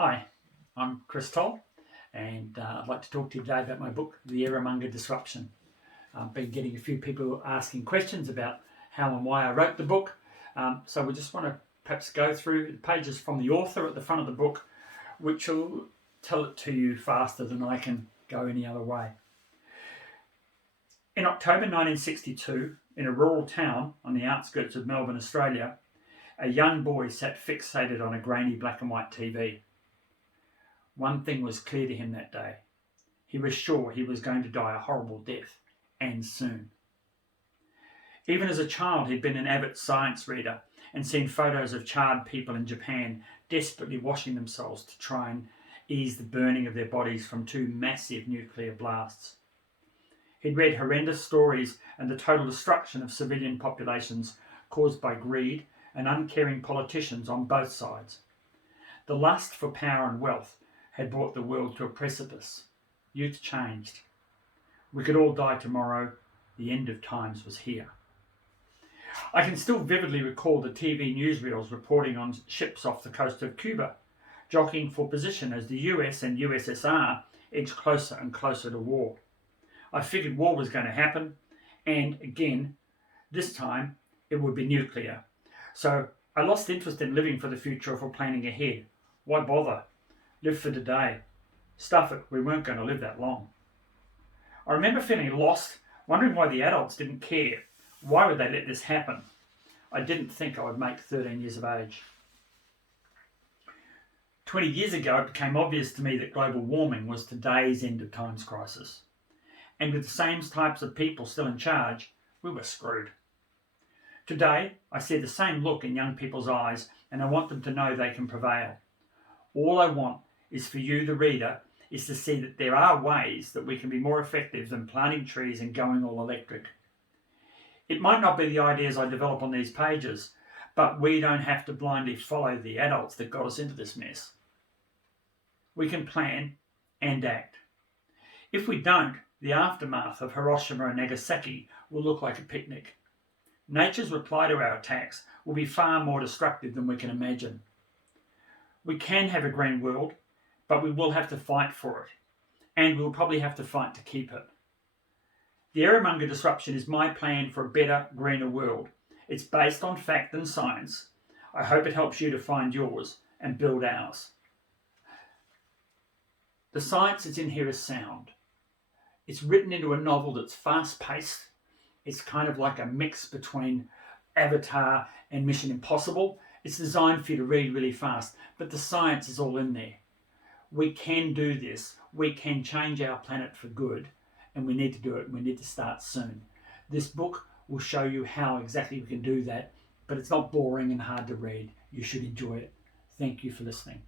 Hi, I'm Chris Toll, and I'd like to talk to you today about my book, The Errormonger Disruption. I've been getting a few people asking questions about how and why I wrote the book, so we just want to perhaps go through the pages from the author at the front of the book, which will tell it to you faster than I can go any other way. In October 1962, in a rural town on the outskirts of Melbourne, Australia, a young boy sat fixated on a grainy black and white TV. One thing was clear to him that day. He was sure he was going to die a horrible death, and soon. Even as a child, he'd been an avid science reader and seen photos of charred people in Japan desperately washing themselves to try and ease the burning of their bodies from two massive nuclear blasts. He'd read horrendous stories and the total destruction of civilian populations caused by greed and uncaring politicians on both sides. The lust for power and wealth had brought the world to a precipice. Youth changed. We could all die tomorrow. The end of times was here. I can still vividly recall the TV newsreels reporting on ships off the coast of Cuba, jockeying for position as the US and USSR edged closer and closer to war. I figured war was going to happen, and again, this time it would be nuclear. So I lost interest in living for the future or for planning ahead. Why bother? Live for today. Stuff it, we weren't going to live that long. I remember feeling lost, wondering why the adults didn't care. Why would they let this happen? I didn't think I would make 13 years of age. 20 years ago, it became obvious to me that global warming was today's end of times crisis. And with the same types of people still in charge, we were screwed. Today, I see the same look in young people's eyes, and I want them to know they can prevail. All I want is for you, the reader, is to see that there are ways that we can be more effective than planting trees and going all electric. It might not be the ideas I develop on these pages, but we don't have to blindly follow the adults that got us into this mess. We can plan and act. If we don't, the aftermath of Hiroshima and Nagasaki will look like a picnic. Nature's reply to our attacks will be far more destructive than we can imagine. We can have a green world, but we will have to fight for it, and we'll probably have to fight to keep it. The Errormonger Disruption is my plan for a better, greener world. It's based on fact and science. I hope it helps you to find yours and build ours. The science that's in here is sound. It's written into a novel that's fast-paced. It's kind of like a mix between Avatar and Mission Impossible. It's designed for you to read really fast, but the science is all in there. We can do this. We can change our planet for good, and we need to do it. We need to start soon. This book will show you how exactly we can do that, but it's not boring and hard to read. You should enjoy it. Thank you for listening.